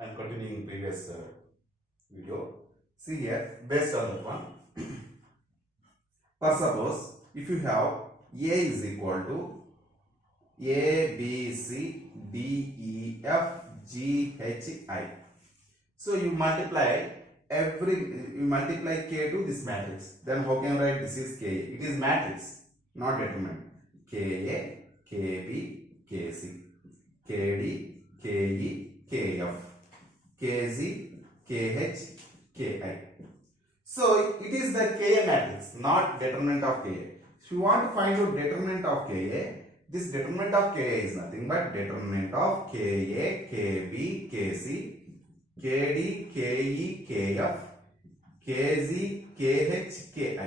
I'm continuing previous video. See here, based on that one. First, suppose if you have A is equal to A, B, C, D, E, F, G, H, I. So you multiply K to this matrix. Then how can I write this is K? It is matrix, not determinant. Ka, Kb, Kc, Kd, Ke, Kf, Kz, Kh, Ki. So it is the Ka matrix, not determinant of Ka. If you want to find out determinant of Ka, this determinant of Ka is nothing but determinant of Ka, Kb, Kc, Kd, Ke, Kf, Kz, Kh, Ki.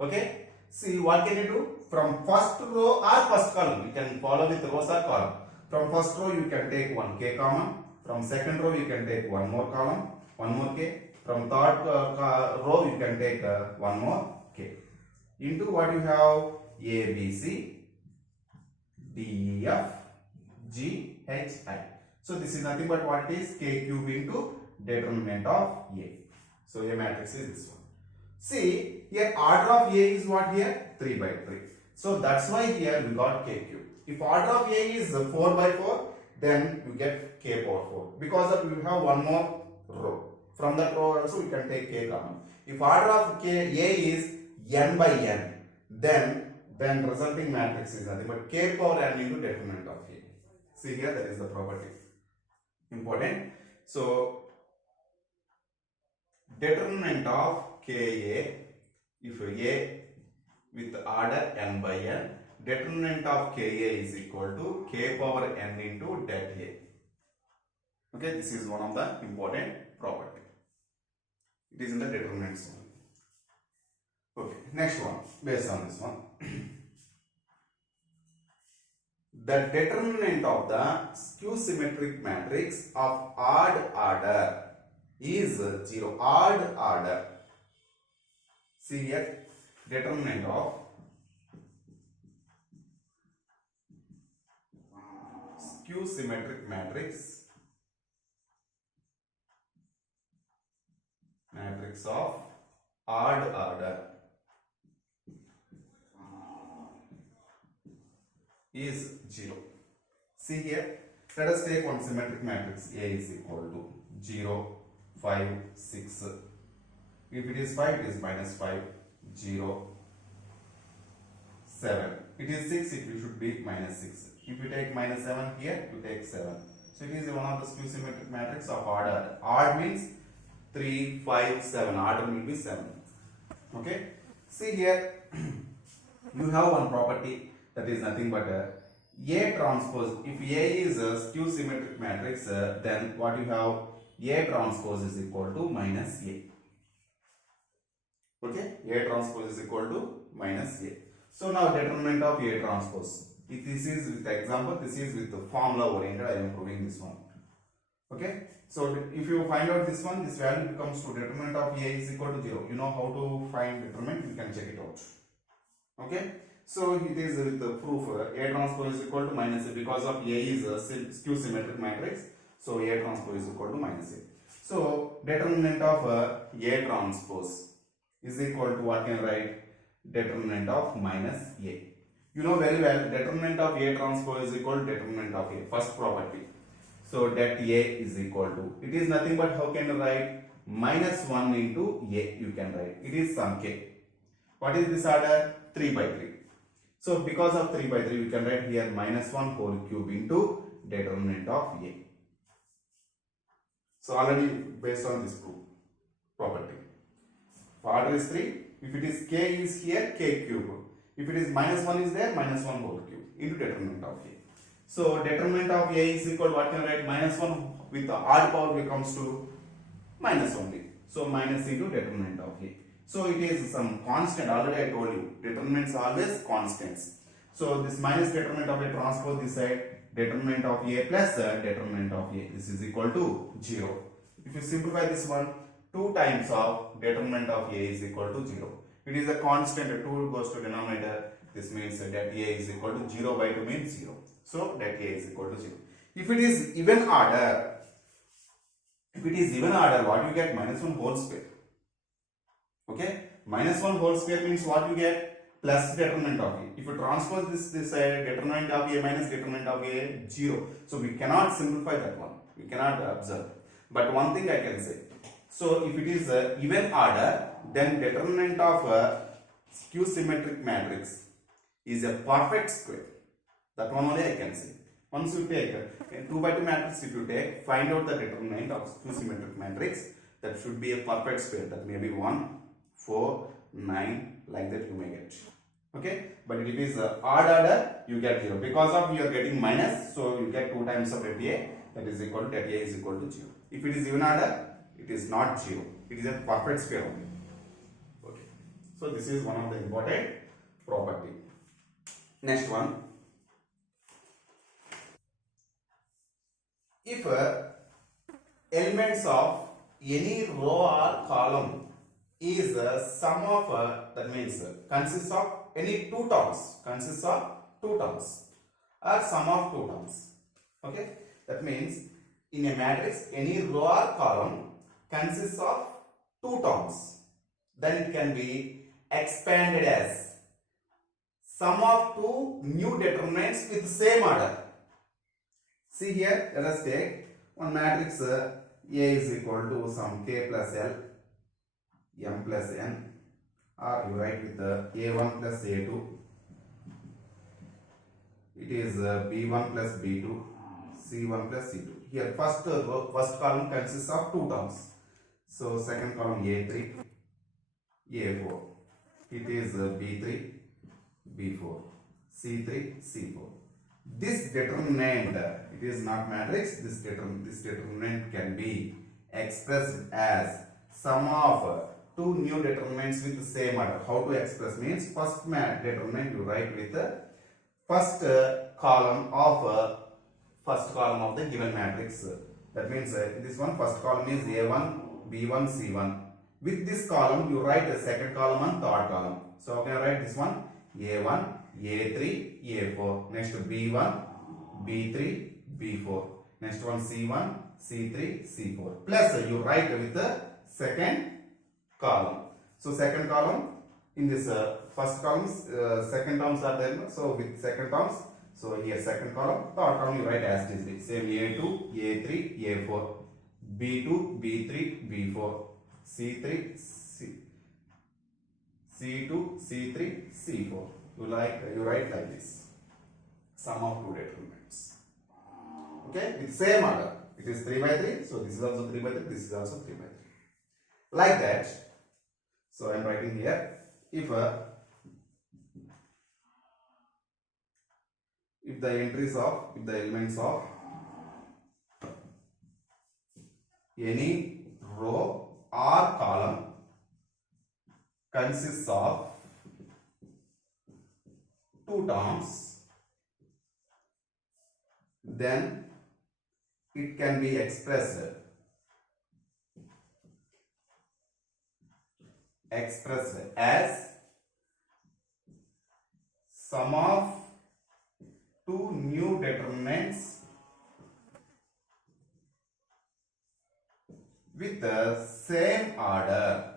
Okay? See, what can you do? From first row or first column, you can follow with rows or column. From first row, you can take one K common. From second row, you can take one more column, one more K. From third row, you can take one more K. Into what you have? A, B, C, D, E, F, G, H, I. So this is nothing but what it is? K cube into determinant of A. So A matrix is this one. See, here order of A is what here? 3 by 3. So that's why here we got K cube. If order of A is 4 by 4, then you get K power 4. Because of you have one more row. From that row also we can take K common. If order of A is n by n, then resulting matrix is nothing but K power n into determinant of A. See here, that is the property. Important. So determinant of Ka, if A with order n by n, determinant of Ka is equal to K power n into det A. Okay, this is one of the important property. It is in the determinants. Okay, next one, based on this one. The determinant of the skew symmetric matrix of odd order is 0. Odd order. See here, determinant of skew symmetric matrix of odd order is 0. See here, let us take one symmetric matrix. A is equal to 0, 5, 6. If it is 5, it is minus 5, 0, 7. It is 6, it should be minus 6. If you take minus 7 here, you take 7. So it is one of the skew symmetric matrix of odd order. Odd means 3, 5, 7. Order will be 7. Okay. See here, you have one property that is nothing but A transpose. If A is a skew symmetric matrix, then what you have? A transpose is equal to minus A. Okay, A transpose is equal to minus A. So now determinant of A transpose. If this is with example, this is with the formula oriented. I am proving this one. Okay, so if you find out this one, this value becomes to determinant of A is equal to 0. You know how to find determinant, you can check it out. Okay, so it is with the proof A transpose is equal to minus A because of A is a skew symmetric matrix. So A transpose is equal to minus A. So determinant of A transpose is equal to what can I write? Determinant of minus A. You know very well, determinant of A transpose is equal to determinant of A. First property. So that A is equal to, it is nothing but how can you write? Minus 1 into A you can write. It is some K. What is this order? 3 by 3. So because of 3 by 3 we can write here minus 1 whole cube into determinant of A. So already based on this property. Order is 3. If it is K is here, K cube. If it is minus 1 is there, minus 1 whole cube into determinant of A. So determinant of A is equal to what can I write? Minus 1 with the odd power becomes to minus only. So minus into determinant of A. So it is some constant. Already I told you, determinants are always constants. So this minus determinant of A transpose this side, determinant of A plus determinant of A. This is equal to 0. If you simplify this one, 2 times of determinant of A is equal to 0. It is a constant, 2 goes to denominator. This means that A is equal to 0 by 2 means 0. So that A is equal to 0. If it is even order, If it is even order, what you get? Minus 1 whole square. Okay, minus 1 whole square means what you get? Plus determinant of a. If you transpose this determinant of a minus determinant of a 0, so we cannot simplify that one. We cannot observe. But one thing I can say. So if it is even order, then determinant of a skew symmetric matrix is a perfect square. That one only I can say. Once you take a 2 by 2 matrix, if you take, find out the determinant of skew symmetric matrix, that should be a perfect square. That may be 1, 4, 9, like that you may get. Okay, but if it is odd order, you get 0. Because of you are getting minus, so you get 2 times of delta A, that is equal to delta A is equal to 0. If it is even order, it is not 0. It is a perfect square only. Okay, so this is one of the important property. Next one. If elements of any row or column is sum of that means consists of any two terms, or sum of two terms. Okay, that means in a matrix any row or column consists of two terms, then it can be expanded as sum of two new determinants with same order. See here, let us take one matrix A is equal to some k plus L, m plus n, or you write with A1 plus A2. It is B1 plus B2, C1 plus C2. Here first column consists of two terms. So second column A3, A4. It is B3, B4, C3, C4. This determinant, it is not matrix, this determinant can be expressed as sum of two new determinants with the same order. How to express means first determinant you write with the first column of the given matrix. That means this one first column is A1, B1, C1. With this column you write the second column and third column. So how can I write this one? A1, A3, A4. Next B1, B3, B4. Next one C1, C3, C4. Plus you write with the second column. So second column in this first columns, second terms are there. So with second terms, so here second column, third column you write as it is. Same A2, A3, A4, B2, B3, B4, C3, C2, C3, C4. You write like this. Sum of two determinants. Okay, with same order. It is 3 by 3. So this is also 3 by 3. This is also 3 by 3. Like that. So I am writing here. If the elements of any row or column consists of two terms, then it can be expressed as sum of two new determinants with the same order.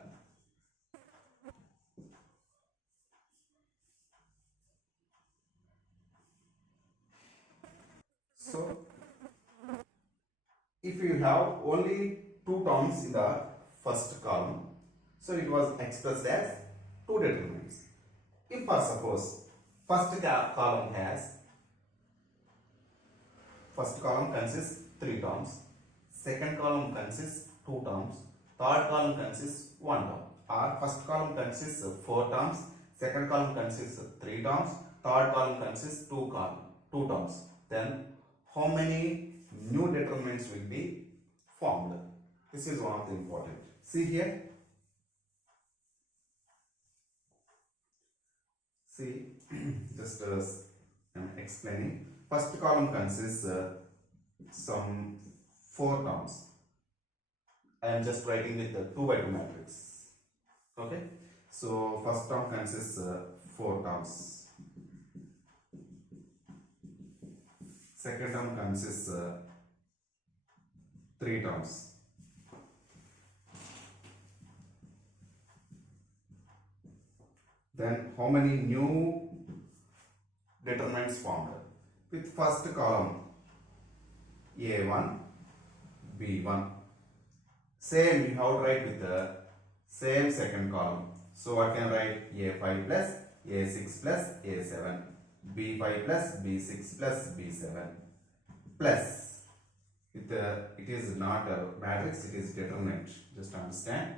So if you have only two terms in the first column, so it was expressed as two determinants. If for suppose first column consists three terms, second column consists two terms, third column consists one term, or first column consists four terms, second column consists three terms, third column consists two terms, then how many new determinants will be formed? This is one of the important. See here. See, just I'm explaining. First column consists some four terms. I am just writing with the 2 by 2 matrix. Okay. So first term consists four terms. Second term consists three terms. Then how many new determinants formed? With first column A1, B1. Same you have to write with the same second column. So I can write A5 plus A6 plus A7, B5 plus B6 plus B7 plus with it is not a matrix, it is determinant. Just understand.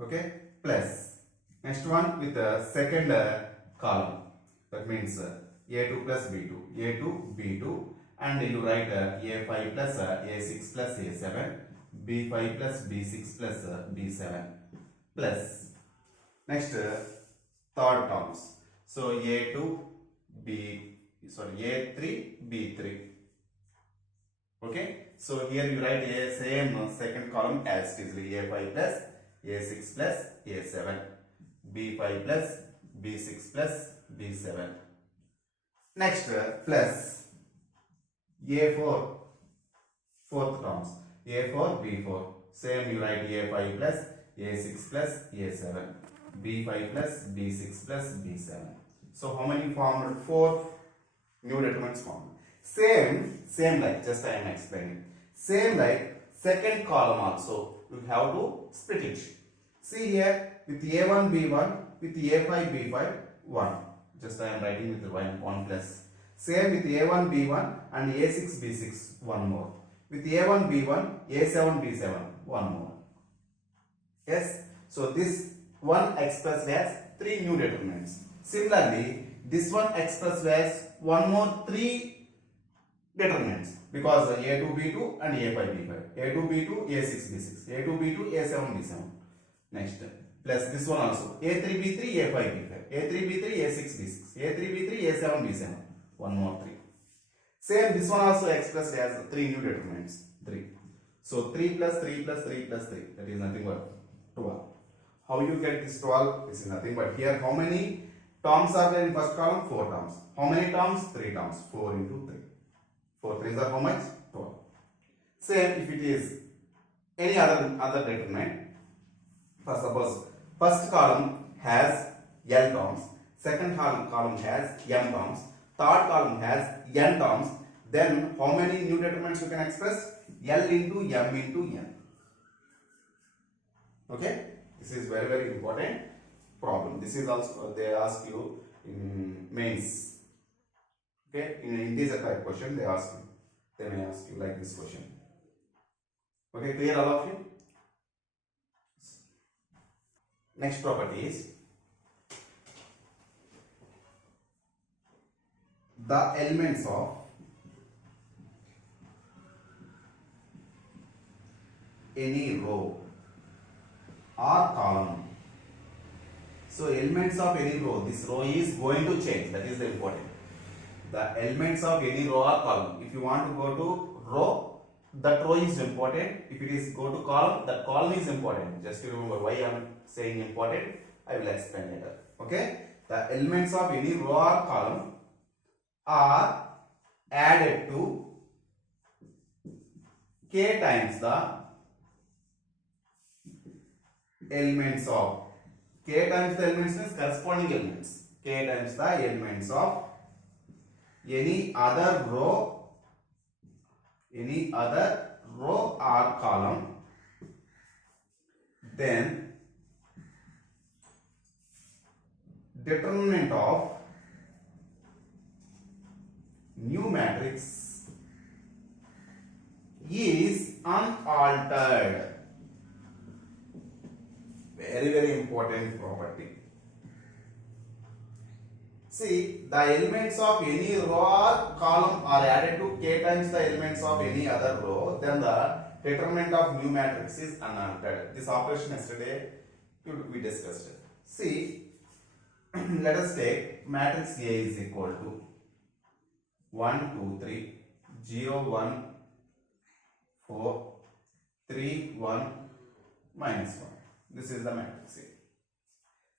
Okay, plus next one with the second column, that means A2 plus B2, A2 B2, and you write A5 plus A6 plus A7, B5 plus B6 plus B7 plus next third terms. So A2 A3 B3. Okay, so here you write a same second column as it is A5 plus A6 plus A7, B5 plus B6 plus B7. Next plus A4 fourth terms, A4 B4. Same you write A5 plus A6 plus A7, B5 plus B6 plus B7. So how many formed? 4 new determinants formed. Same like just I am explaining. Same like second column also. You have to split it. See here with A1 B1 with A5 B5 1. Just I am writing with the 1 plus. Same with A1 B1 and A6 B6 one more. With A1 B1 A7 B7 one more. Yes. So this one expressed as 3 new determinants. Similarly, this one expressed as one more 3 determinants because A2 B2 and A5 B5, A2 B2 A6 B6, A2 B2 A7 B7. Next plus this one also A3 B3 A5 B5, A3 B3 A6 B6, A3 B3 A7 B7. One more 3. Same this one also expressed as 3 new determinants. 3. So 3 plus 3 plus 3 plus 3, that is nothing but 12. How you get this 12? This is nothing but here how many terms are there in first column? 4 terms. How many terms? 3 terms. 4 into 3. 4 3s are how much? 12. Same if it is any other determinant. For suppose first column has L terms, second column has M terms, third column has N terms, then how many new determinants you can express? L into M into N. Okay, this is very important problem. This is also they ask you in mains. Okay, in an integer type question they may ask you like this question. Okay, clear all of you? Next property is the elements of any row or column. So elements of any row, this row is going to change, that is the important. The elements of any row or column. If you want to go to row, that row is important. If it is go to column, that column is important. Just to remember why I am saying important, I will explain later. Okay, the elements of any row or column are added to k times the elements of k times the elements means corresponding elements. K times the elements of any other row or column, then determinant of new matrix is unaltered. Very important property. See, the elements of any row or column are added to k times the elements of any other row, then the determinant of new matrix is unaltered. This operation yesterday we discussed. See, let us take matrix A is equal to 1 2 3 0 1 4 3 1 minus 1. This is the matrix A.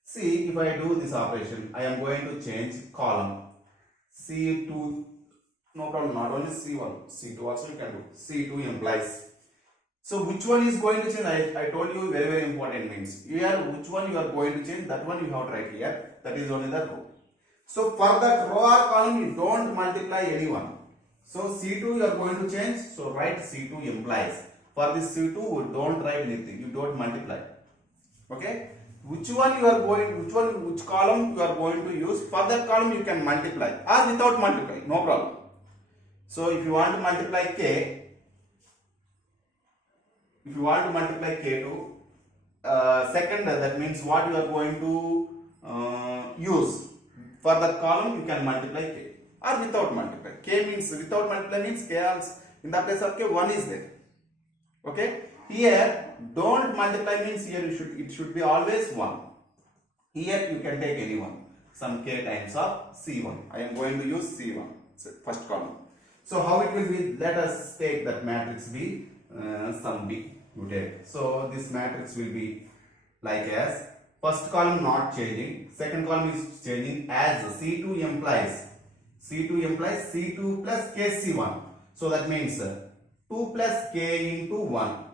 See, if I do this operation, I am going to change column C2. No problem, not only C1, C2 also you can do. C2 implies So which one is going to change? I told you very important means. Here which one you are going to change, that one you have to write here. That is only the row. So for that row or column you don't multiply anyone. So C2 you are going to change. So write C2 implies. For this C2 don't write anything. You don't multiply. Okay. Which one you are going, which column you are going to use, for that column you can multiply or without multiply, no problem. So if you want to multiply K, if you want to multiply K2, second, that means what you are going to use, for that column you can multiply K or without multiply. K means, without multiply means K also, in the place of K 1 is there. Okay. Here don't multiply means here it should be always 1. Here you can take any one, some K times of C1. I am going to use C1, first column. So how it will be? Let us take that matrix B, some B you take. So this matrix will be like as, first column not changing, second column is changing as C2 implies C2 plus KC1. So that means 2 plus K into 1.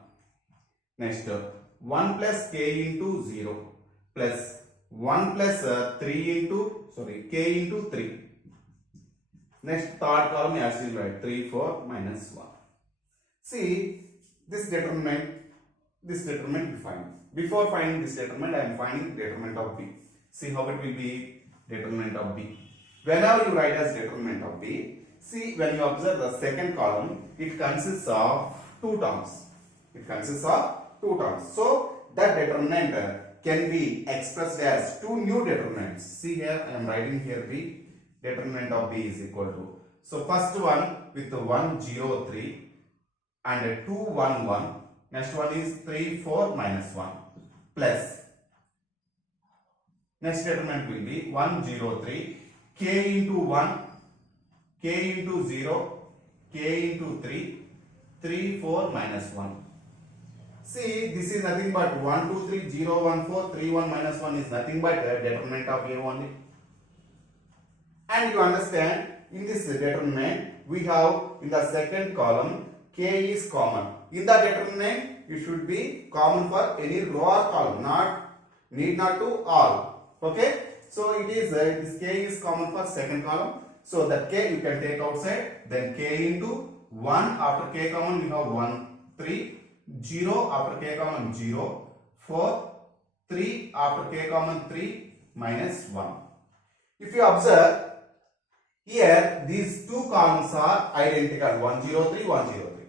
Next 1 plus K into 0 plus 1 plus 3 into, K into 3. Next third column as is right, 3, 4 minus 1. See this determinant we find. Before finding this determinant, I am finding determinant of B. See how it will be determinant of B. Whenever you write as determinant of B, see when you observe the second column, it consists of 2 terms. So that determinant can be expressed as 2 new determinants. See here, I am writing here B. Determinant of B is equal to. So first one with 1, 0, 3 and 2, 1, 1. Next one is 3, 4 minus 1 plus. Next determinant will be 1, 0, 3. K into 1, K into 0, K into 3, 3, 4 minus 1. See, this is nothing but 1, 2, 3, 0, 1, 4, 3, 1 minus 1 is nothing but a determinant of A only. And you understand, in this determinant, we have in the second column, K is common. In the determinant, it should be common for any row or column, need not to all. Okay? So it is, this K is common for second column. So that K you can take outside, then K into 1, after K common we have 1, 3, 0 after K common 0, 4, 3 after K common 3 minus 1. If you observe, here these two columns are identical, 103, 103.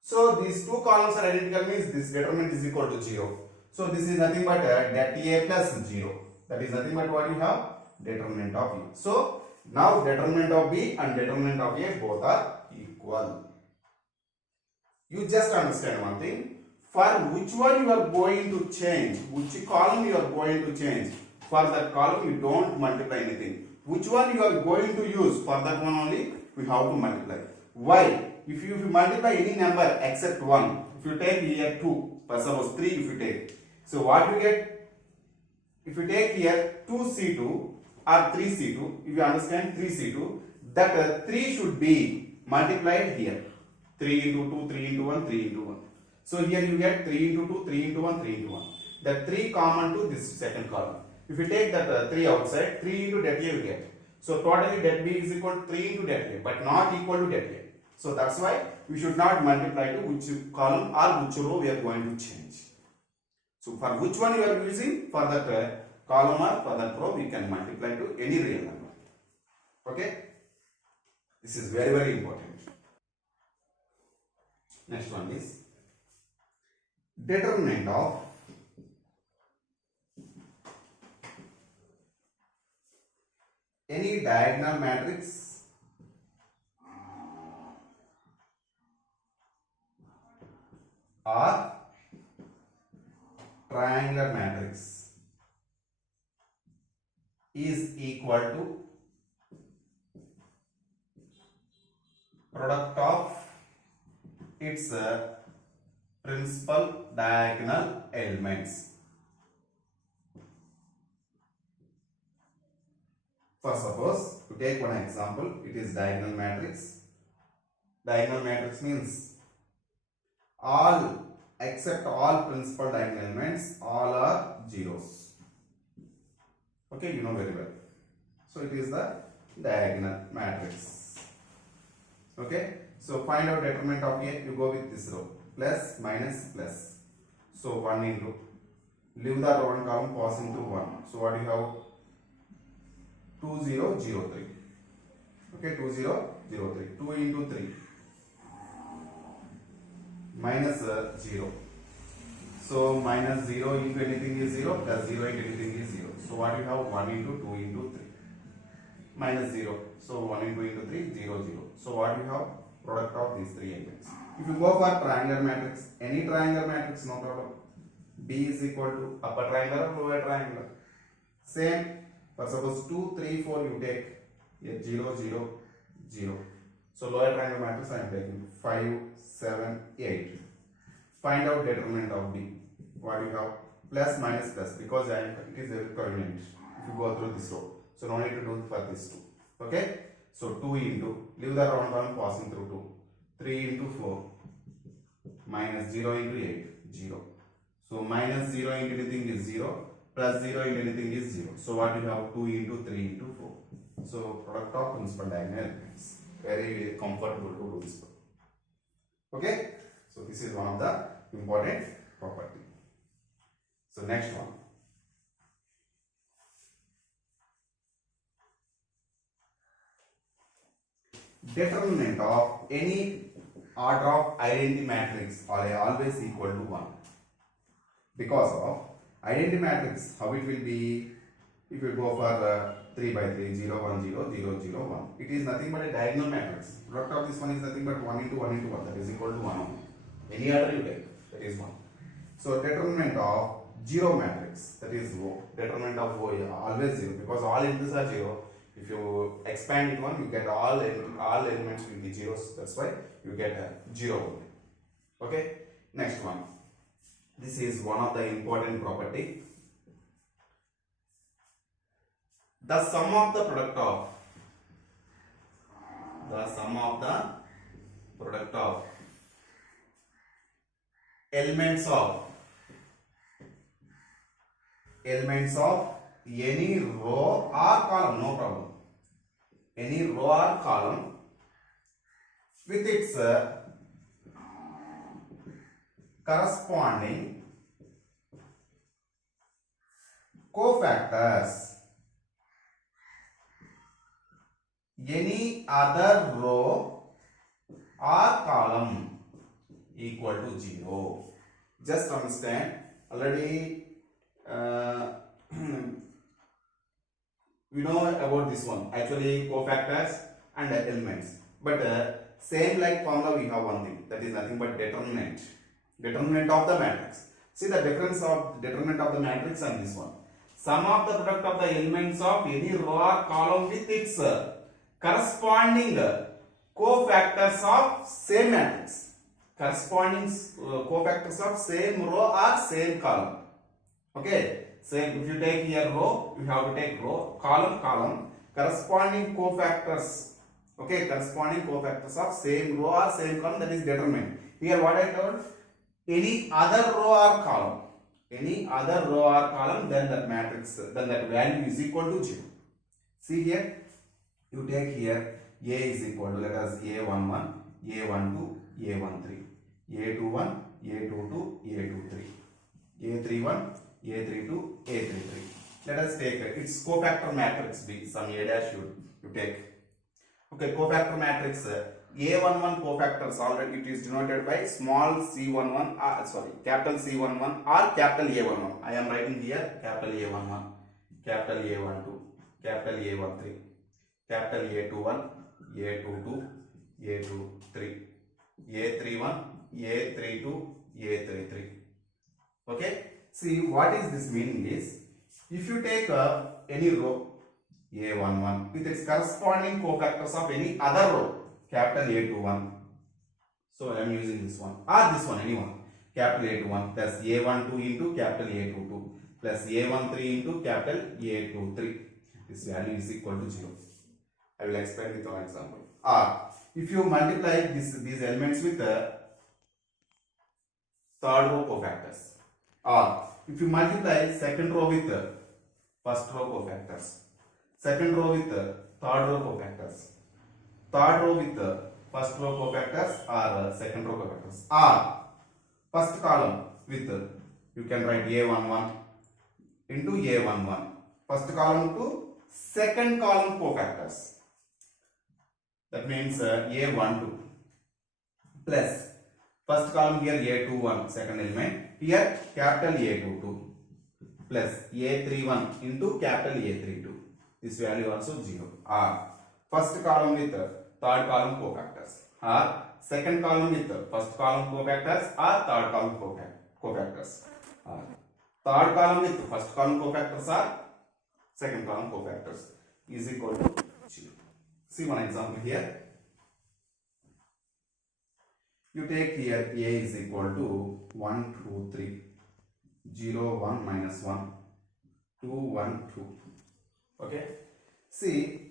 So these two columns are identical means this determinant is equal to 0. So this is nothing but det A plus 0. That is nothing but what you have? Determinant of A. So now determinant of B and determinant of A both are equal. You just understand one thing. For which one you are going to change, which column you are going to change, for that column you don't multiply anything. Which one you are going to use, for that one only we have to multiply. Why? If you multiply any number except 1, if you take here 2, suppose 3 if you take. So what you get? If you take here 2C2 or 3C2, if you understand 3C2, that 3 should be multiplied here. 3 into 2, 3 into 1, 3 into 1. So here you get 3 into 2, 3 into 1, 3 into 1. That 3 common to this second column. If you take that 3 outside, 3 into det A you get. So totally det B is equal to 3 into det A, but not equal to det A. So that's why we should not multiply to which column or which row we are going to change. So for which one you are using, for that column or for that row we can multiply to any real number. Okay? This is very, very important. Next one is determinant of any diagonal matrix or triangular matrix is equal to product of its principal diagonal elements. For suppose, to take one example, it is diagonal matrix. Diagonal matrix means all except all principal diagonal elements, all are zeros. Okay, you know very well. So it is the diagonal matrix. Okay, so find out determinant of A. You go with this row, plus minus plus. So 1 into, leave the row and column, pass into 1. So what do you have? 2003. Okay, 2003. 2 into 3 minus 0. So minus 0 into anything is 0, plus 0 into anything is 0. So what you have? 1 into 2 into 3 minus 0. So 1 into 3, 0, 0. So what you have? Product of these three elements. If you go for triangular matrix, any triangular matrix, no problem. B is equal to upper triangular or lower triangular. Same. For suppose 2, 3, 4 you take a 0, 0, 0. So lower triangular matrix I am taking 5, 7, 8. Find out determinant of B. What you have? Plus minus plus, because it is a coordinate if you go through this row. So no need to do for this 2. Okay? So 2 into, leave the round column passing through 2. 3 into 4 minus 0 into 8, 0. So minus 0 into anything is 0, plus 0 into anything is 0. So what you have? 2 into 3 into 4. So product of principal diagonal elements. Very, very comfortable to do this. Okay? So this is one of the important property. So next one. Determinant of any order of identity matrix are always equal to 1. Because of identity matrix, how it will be? If you go for 3 by 3, 0, 1, 0, 0, 0, 1. It is nothing but a diagonal matrix. Product of this one is nothing but 1 into 1 into 1. That is equal to 1 only. Any order you take, that is 1. So determinant of 0 matrix, that is O. Determinant of O is always 0, because all integers are 0. If you expand it 1, you get all elements will be zeros. That's why you get a 0 only. Okay. Next one. This is one of the important property. The sum of the product of elements of any row or column, no problem. Any row or column with its corresponding cofactors. Any other row or column equal to 0. Just understand, already we know about this one, actually cofactors and elements, but same like formula we have one thing, that is nothing but determinant of the matrix. See the difference of determinant of the matrix and this one. Sum of the product of the elements of any row or column with its corresponding cofactors of same matrix. Corresponding cofactors of same row or same column. Okay. Same, if you take here row, you have to take row, column, corresponding cofactors. Okay, corresponding cofactors of same row or same column, that is determined. Here what I told? Any other row or column. Any other row or column, then that matrix, then that value is equal to 0. See here, you take here A is equal to, let us A11, A12, A13, A21, A22, A23, A31, A32, A33. Let us take its cofactor matrix B, some A dash you take. Okay, cofactor matrix A11 cofactors already it is denoted by small c11, capital C11 or capital A11. I am writing here capital A11, capital A12, capital A13, capital A21, A22, A23, A31, A32, A33. Okay. See what is this meaning is, if you take any row A11 with its corresponding cofactors of any other row, capital A21, so I am using this one or this one, anyone, capital A21 plus A12 into capital A22 plus A13 into capital A23, this value is equal to 0. I will explain with one example. Or if you multiply these elements with third row cofactors. Or if you multiply second row with first row cofactors, second row with third row cofactors, third row with first row cofactors or second row cofactors, or first column with you can write a11 into a11, first column to second column cofactors, that means a12 plus first column here a21 second element, here capital A22 plus A31 into capital A32. This value also 0. Or first column with third column cofactors, or second column with first column cofactors or third column cofactors, or third column with first column cofactors or second column cofactors is equal to 0. See one example here. You take here a is equal to 1, 2, 3, 0, 1, minus 1, 2, 1, 2. Okay. See,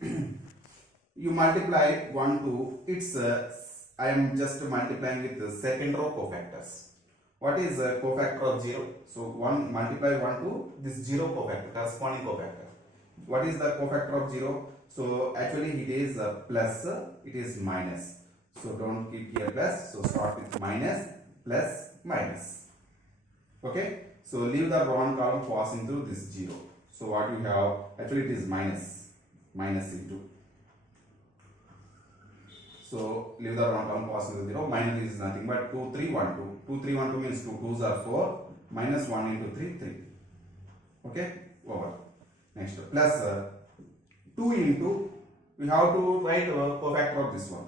you multiply 1, 2, it's I am just multiplying with the second row cofactors. What is cofactor of 0? So 1 multiply 1 to this 0 cofactor, corresponding cofactor. What is the cofactor of 0? So actually it is plus, it is minus. So don't keep here plus, so start with minus, plus, minus. Okay, so leave the row column passing through this 0. So what you have, actually it is minus, minus into. So leave the row column passing through 0, minus is nothing but 2, 3, 1, 2. 2, 3, 1, 2 means 2 2s are 4, minus 1 into 3, 3. Okay, over. Next, plus 2 into, we have to write cofactor of this one.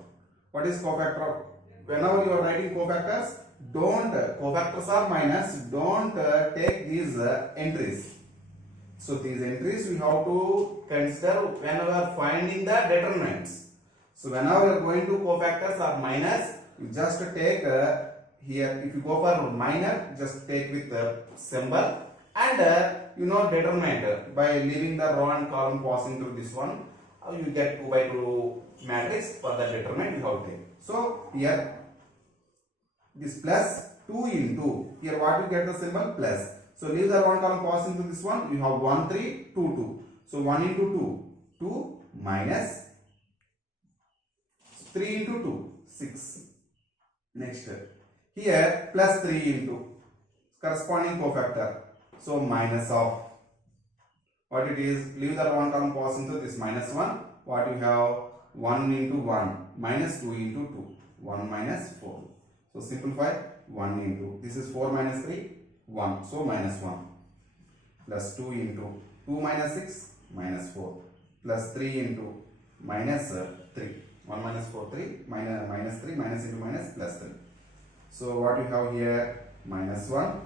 What is cofactor of? Whenever you are writing cofactors, cofactors are minus, don't take these entries. So these entries we have to consider whenever finding the determinants. So whenever you are going to cofactors or minus, you just take here, if you go for minor, just take with the symbol, and determinant by leaving the row and column passing through this one, you get 2 by 2 matrix for the determinant you have to take. So here this plus 2 into, here what you get the symbol plus. So leave the row and column passing through this one, you have 1, 3, 2, 2. So 1 into 2, 2 minus 3 into 2, 6. Next, here plus 3 into corresponding cofactor. So minus of, what it is, leave the row and column passing through this minus 1. What you have, 1 into 1 minus 2 into 2, 1 minus 4. So simplify, 1 into, this is 4 minus 3, 1. So minus 1 plus 2 into 2 minus 6 minus 4 plus 3 into minus 3. 1 minus 4, 3, minus 3, minus into minus, plus 3. So what you have here, minus 1,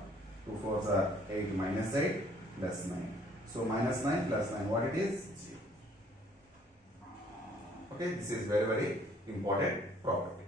2 4s are 8, minus 8, plus 9. So minus 9 plus 9, what it is? 0. Okay, this is very, very important property.